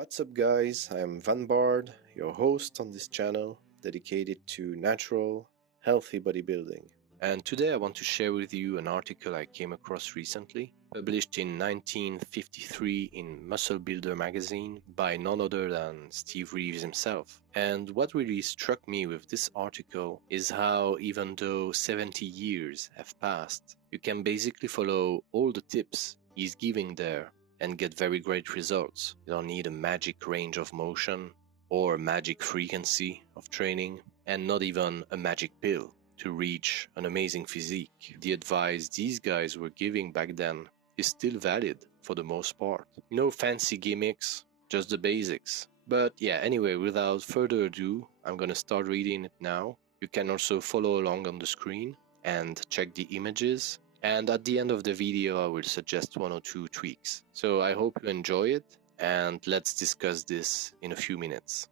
What's up guys, I am Van Bard, your host on this channel dedicated to natural, healthy bodybuilding. And today I want to share with you an article I came across recently, published in 1953 in Muscle Builder magazine by none other than Steve Reeves himself. And what really struck me with this article is how even though 70 years have passed, you can basically follow all the tips he's giving there and get very great results. You don't need a magic range of motion or a magic frequency of training, and not even a magic pill to reach an amazing physique. The advice these guys were giving back then is still valid for the most part. No fancy gimmicks, just the basics. But yeah, anyway, without further ado, I'm gonna start reading it now. You can also follow along on the screen and check the images. And at the end of the video, I will suggest one or two tweaks. So I hope you enjoy it, and let's discuss this in a few minutes.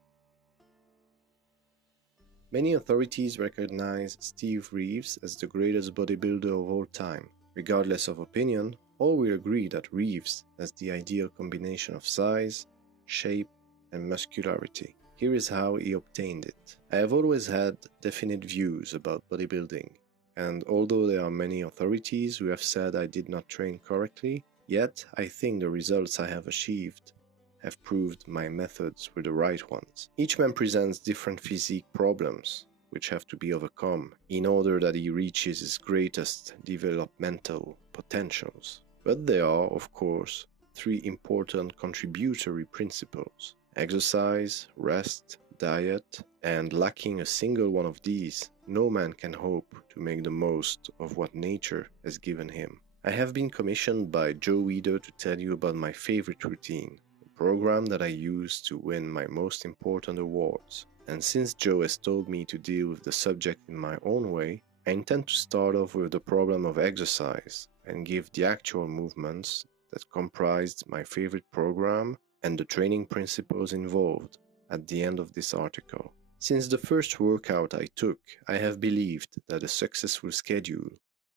Many authorities recognize Steve Reeves as the greatest bodybuilder of all time. Regardless of opinion, all will agree that Reeves has the ideal combination of size, shape, and muscularity. Here is how he obtained it. I have always had definite views about bodybuilding. And although there are many authorities who have said I did not train correctly, yet I think the results I have achieved have proved my methods were the right ones. Each man presents different physique problems, which have to be overcome in order that he reaches his greatest developmental potentials. But there are, of course, three important contributory principles: exercise, rest, diet, and lacking a single one of these, no man can hope to make the most of what nature has given him. I have been commissioned by Joe Weider to tell you about my favorite routine, a program that I use to win my most important awards. And since Joe has told me to deal with the subject in my own way, I intend to start off with the problem of exercise and give the actual movements that comprised my favorite program and the training principles involved at the end of this article. Since the first workout I took, I have believed that a successful schedule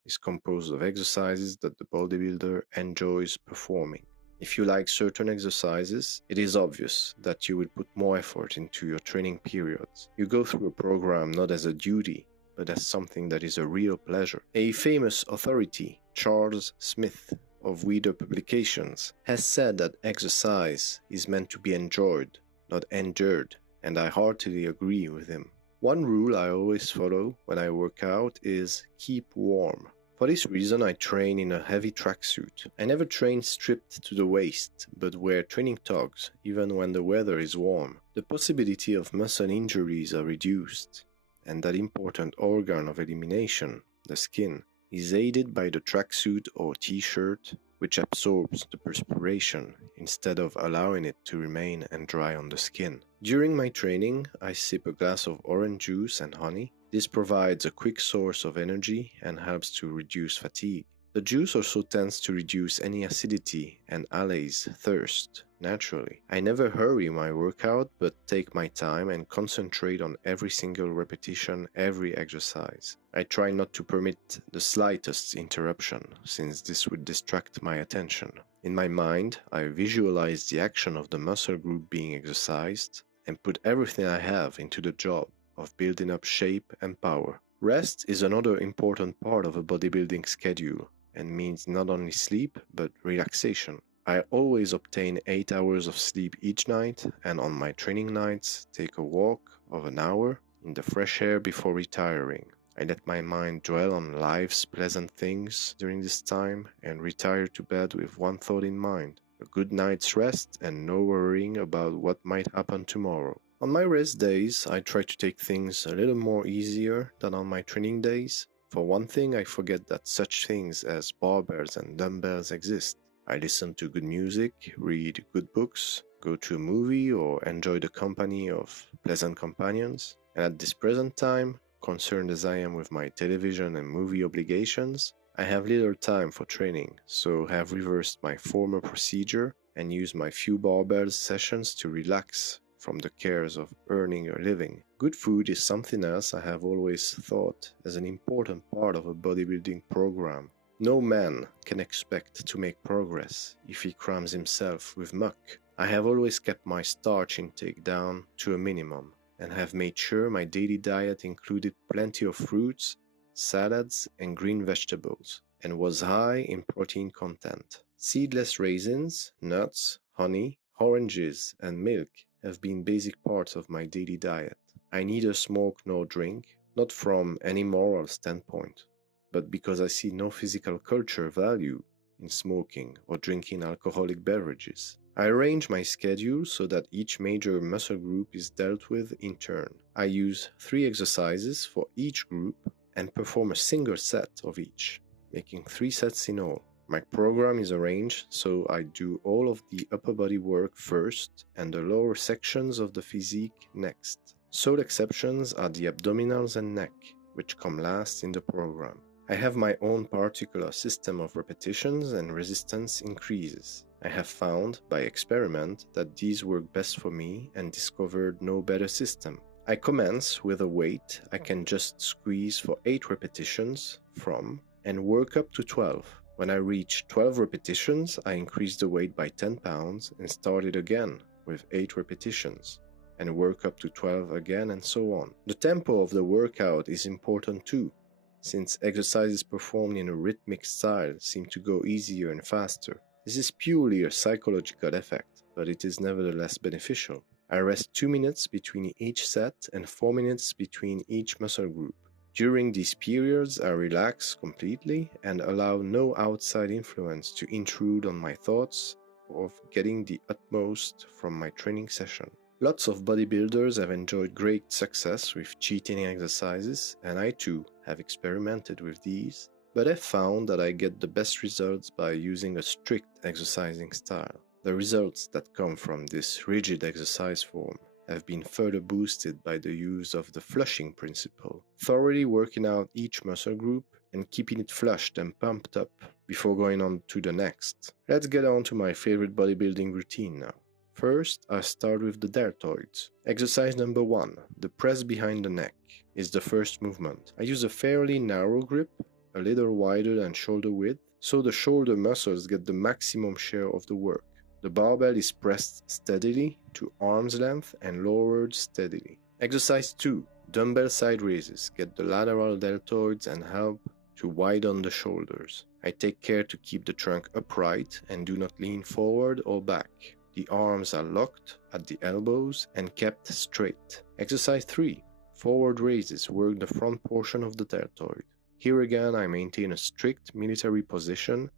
is composed of exercises that the bodybuilder enjoys performing. If you like certain exercises, it is obvious that you will put more effort into your training periods. You go through a program not as a duty, but as something that is a real pleasure. A famous authority, Charles Smith of Weider Publications, has said that exercise is meant to be enjoyed, not endured, and I heartily agree with him. One rule I always follow when I work out is keep warm. For this reason, I train in a heavy tracksuit. I never train stripped to the waist, but wear training togs even when the weather is warm. The possibility of muscle injuries are reduced, and that important organ of elimination, the skin, is aided by the tracksuit or t-shirt, which absorbs the perspiration instead of allowing it to remain and dry on the skin. During my training, I sip a glass of orange juice and honey. This provides a quick source of energy and helps to reduce fatigue. The juice also tends to reduce any acidity and allays thirst naturally. I never hurry my workout, but take my time and concentrate on every single repetition, every exercise. I try not to permit the slightest interruption, since this would distract my attention. In my mind, I visualize the action of the muscle group being exercised and put everything I have into the job of building up shape and power. Rest is another important part of a bodybuilding schedule and means not only sleep but relaxation. I always obtain 8 hours of sleep each night, and on my training nights take a walk of an hour in the fresh air before retiring. I let my mind dwell on life's pleasant things during this time and retire to bed with one thought in mind: a good night's rest and no worrying about what might happen tomorrow. On my rest days, I try to take things a little more easier than on my training days. For one thing, I forget that such things as barbells and dumbbells exist. I listen to good music, read good books, go to a movie, or enjoy the company of pleasant companions. And at this present time, concerned as I am with my television and movie obligations, I have little time for training, so have reversed my former procedure and use my few barbell sessions to relax from the cares of earning a living. Good food is something else I have always thought as an important part of a bodybuilding program. No man can expect to make progress if he crams himself with muck I have always kept my starch intake down to a minimum and have made sure my daily diet included plenty of fruits, salads, and green vegetables, and was high in protein content. Seedless raisins, nuts, honey, oranges, and milk have been basic parts of my daily diet. I neither smoke nor drink, not from any moral standpoint, but because I see no physical culture value in smoking or drinking alcoholic beverages. I arrange my schedule so that each major muscle group is dealt with in turn. I use 3 exercises for each group and perform a single set of each, making 3 sets in all. My program is arranged so I do all of the upper body work first and the lower sections of the physique next. Sole exceptions are the abdominals and neck, which come last in the program. I have my own particular system of repetitions and resistance increases. I have found, by experiment, that these work best for me and discovered no better system. I commence with a weight I can just squeeze for 8 repetitions from and work up to 12. When I reach 12 repetitions, I increase the weight by 10 pounds and start it again with 8 repetitions and work up to 12 again and so on. The tempo of the workout is important too, since exercises performed in a rhythmic style seem to go easier and faster. This is purely a psychological effect, but it is nevertheless beneficial. I rest 2 minutes between each set and 4 minutes between each muscle group. During these periods, I relax completely and allow no outside influence to intrude on my thoughts of getting the utmost from my training session. Lots of bodybuilders have enjoyed great success with cheating exercises, and I too have experimented with these, but I've found that I get the best results by using a strict exercising style. The results that come from this rigid exercise form have been further boosted by the use of the flushing principle, thoroughly working out each muscle group and keeping it flushed and pumped up before going on to the next. Let's get on to my favorite bodybuilding routine now. First, I start with the deltoids. Exercise number 1, the press behind the neck, is the first movement. I use a fairly narrow grip, a little wider than shoulder width, so the shoulder muscles get the maximum share of the work. The barbell is pressed steadily to arm's length and lowered steadily. Exercise 2, dumbbell side raises, get the lateral deltoids and help to widen the shoulders. I take care to keep the trunk upright and do not lean forward or back. The arms are locked at the elbows and kept straight. Exercise 3, forward raises, work the front portion of the deltoid. Here again I maintain a strict military position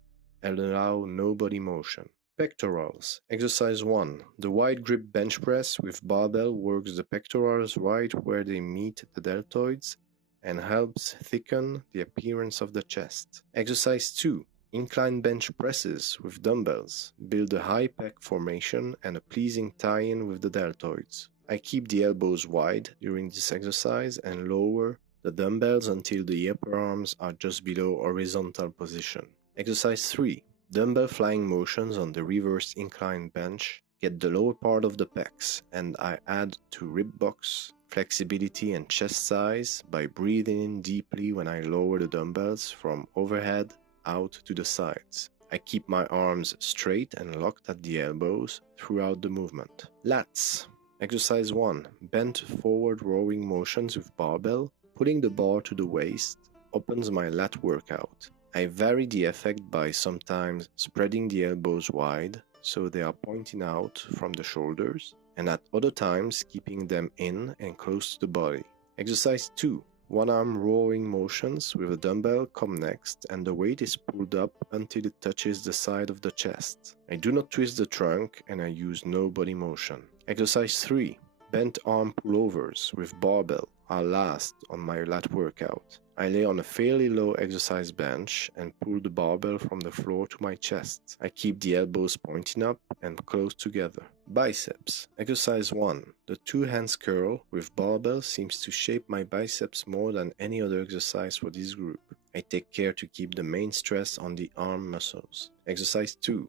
and allow no body motion. Pectorals. Exercise 1. The wide grip bench press with barbell works the pectorals right where they meet the deltoids and helps thicken the appearance of the chest. Exercise 2. Incline bench presses with dumbbells build a high pec formation and a pleasing tie-in with the deltoids. I keep the elbows wide during this exercise and lower the dumbbells until the upper arms are just below horizontal position. Exercise 3. Dumbbell flying motions on the reverse incline bench get the lower part of the pecs, and I add to rib box, flexibility and chest size by breathing in deeply when I lower the dumbbells from overhead out to the sides. I keep my arms straight and locked at the elbows throughout the movement. Lats. Exercise 1. Bent forward rowing motions with barbell, pulling the bar to the waist, opens my lat workout. I vary the effect by sometimes spreading the elbows wide so they are pointing out from the shoulders, and at other times keeping them in and close to the body. Exercise 2. One arm rowing motions with a dumbbell come next and the weight is pulled up until it touches the side of the chest. I do not twist the trunk and I use no body motion. Exercise 3. Bent arm pullovers with barbell are last on my lat workout. I lay on a fairly low exercise bench and pull the barbell from the floor to my chest. I keep the elbows pointing up and close together. Biceps. Exercise 1. The 2 hands curl with barbell seems to shape my biceps more than any other exercise for this group. I take care to keep the main stress on the arm muscles. Exercise 2.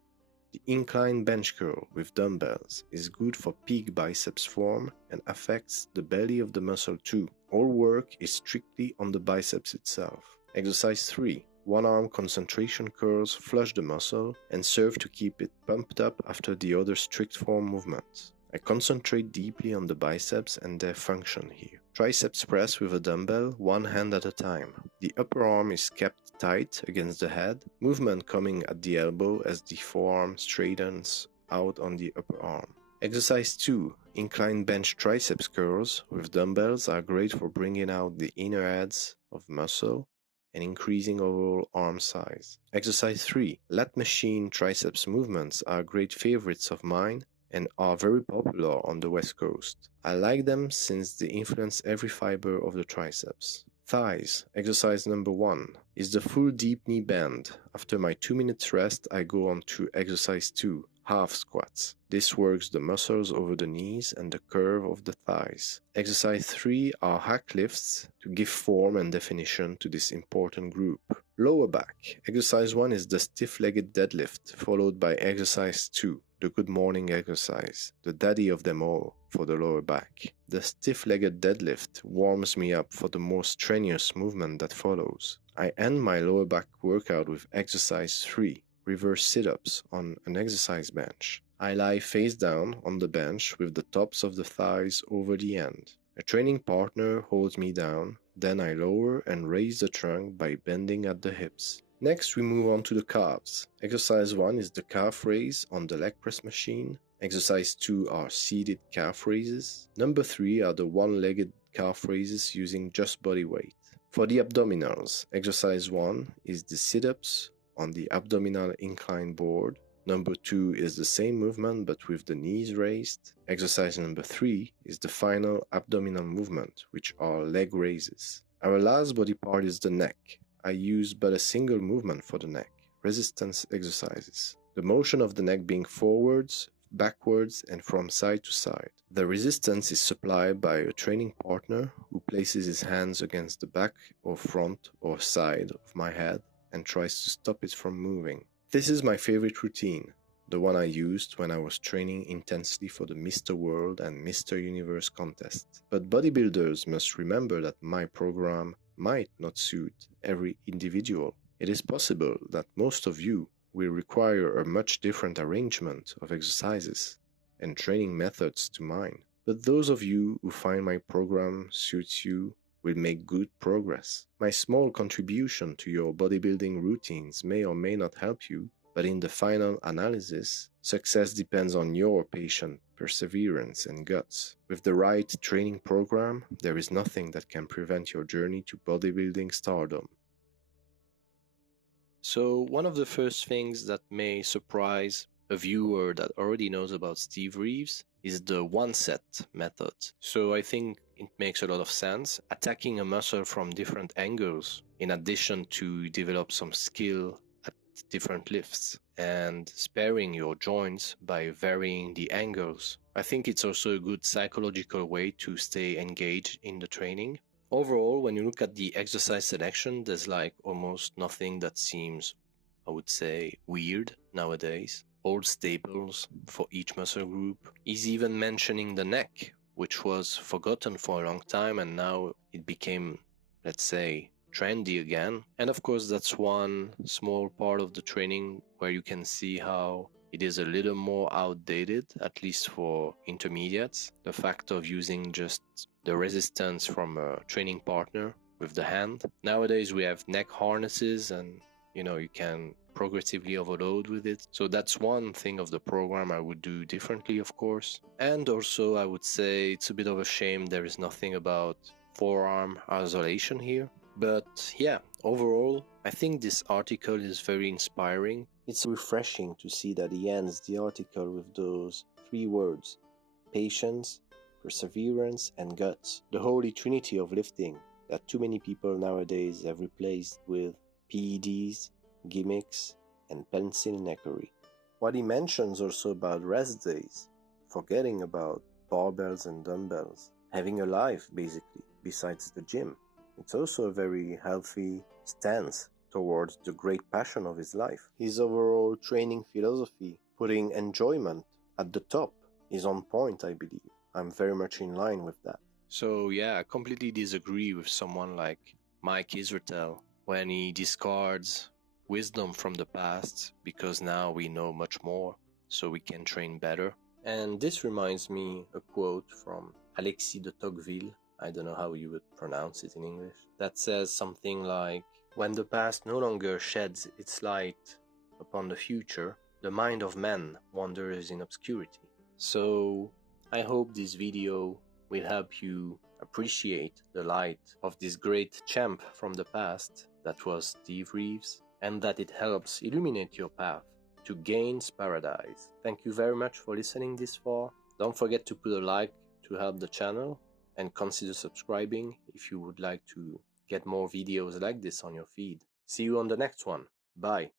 The incline bench curl with dumbbells is good for peak biceps form and affects the belly of the muscle too. All work is strictly on the biceps itself. Exercise 3. One-arm concentration curls flush the muscle and serve to keep it pumped up after the other strict form movements. I concentrate deeply on the biceps and their function here. Triceps press with a dumbbell, one hand at a time. The upper arm is kept tight against the head, movement coming at the elbow as the forearm straightens out on the upper arm. Exercise 2. Incline bench triceps curls with dumbbells are great for bringing out the inner edges of muscle and increasing overall arm size. Exercise 3. Lat machine triceps movements are great favorites of mine and are very popular on the West Coast. I like them since they influence every fiber of the triceps. Thighs. Exercise number 1 is the full deep knee bend. After my 2 minutes rest, I go on to exercise 2. Half squats. This works the muscles over the knees and the curve of the thighs. Exercise 3 are hack lifts to give form and definition to this important group. Lower back. Exercise 1 is the stiff-legged deadlift, followed by exercise 2, the good morning exercise, the daddy of them all for the lower back. The stiff-legged deadlift warms me up for the more strenuous movement that follows. I end my lower back workout with exercise 3. Reverse sit-ups on an exercise bench. I lie face down on the bench with the tops of the thighs over the end. A training partner holds me down, then I lower and raise the trunk by bending at the hips. Next we move on to the calves. Exercise 1 is the calf raise on the leg press machine. Exercise 2 are seated calf raises. Number 3 are the one-legged calf raises using just body weight. For the abdominals, exercise 1 is the sit-ups on the abdominal incline board. Number 2 is the same movement but with the knees raised. Exercise number 3 is the final abdominal movement, which are leg raises. Our last body part is the neck. I use but a single movement for the neck, resistance exercises. The motion of the neck being forwards, backwards and from side to side. The resistance is supplied by a training partner who places his hands against the back or front or side of my head and tries to stop it from moving. This is my favorite routine, the one I used when I was training intensely for the Mr. World and Mr. Universe contests. But bodybuilders must remember that my program might not suit every individual. It is possible that most of you will require a much different arrangement of exercises and training methods to mine. But those of you who find my program suits you will make good progress. My small contribution to your bodybuilding routines may or may not help you, but in the final analysis, success depends on your patient perseverance and guts. With the right training program, there is nothing that can prevent your journey to bodybuilding stardom. So, one of the first things that may surprise a viewer that already knows about Steve Reeves is the one-set method. So I think it makes a lot of sense, attacking a muscle from different angles in addition to develop some skill at different lifts and sparing your joints by varying the angles. I think it's also a good psychological way to stay engaged in the training. Overall, when you look at the exercise selection, there's like almost nothing that seems, I would say, weird nowadays. All staples for each muscle group. He's even mentioning the neck, which was forgotten for a long time and now it became, let's say, trendy again. And of course, that's one small part of the training where you can see how it is a little more outdated, at least for intermediates. The fact of using just the resistance from a training partner with the hand. Nowadays, we have neck harnesses and you can progressively overload with it. So that's one thing of the program I would do differently, of course. And also I would say it's a bit of a shame there is nothing about forearm isolation here. But yeah, overall, I think this article is very inspiring. It's refreshing to see that he ends the article with those 3 words: patience, perseverance, and guts. The holy trinity of lifting that too many people nowadays have replaced with PEDs, gimmicks, and pencil neckery. What he mentions also about rest days, forgetting about barbells and dumbbells, having a life basically besides the gym. It's also a very healthy stance towards the great passion of his life. His overall training philosophy, putting enjoyment at the top, is on point, I believe. I'm very much in line with that. So yeah, I completely disagree with someone like Mike Israetel, when he discards wisdom from the past because now we know much more, so we can train better. And this reminds me a quote from Alexis de Tocqueville, I don't know how you would pronounce it in English, that says something like, when the past no longer sheds its light upon the future, the mind of man wanders in obscurity. So I hope this video will help you appreciate the light of this great champ from the past that was Steve Reeves, and that it helps illuminate your path to Gains Paradise. Thank you very much for listening this far. Don't forget to put a like to help the channel, and consider subscribing if you would like to get more videos like this on your feed. See you on the next one. Bye.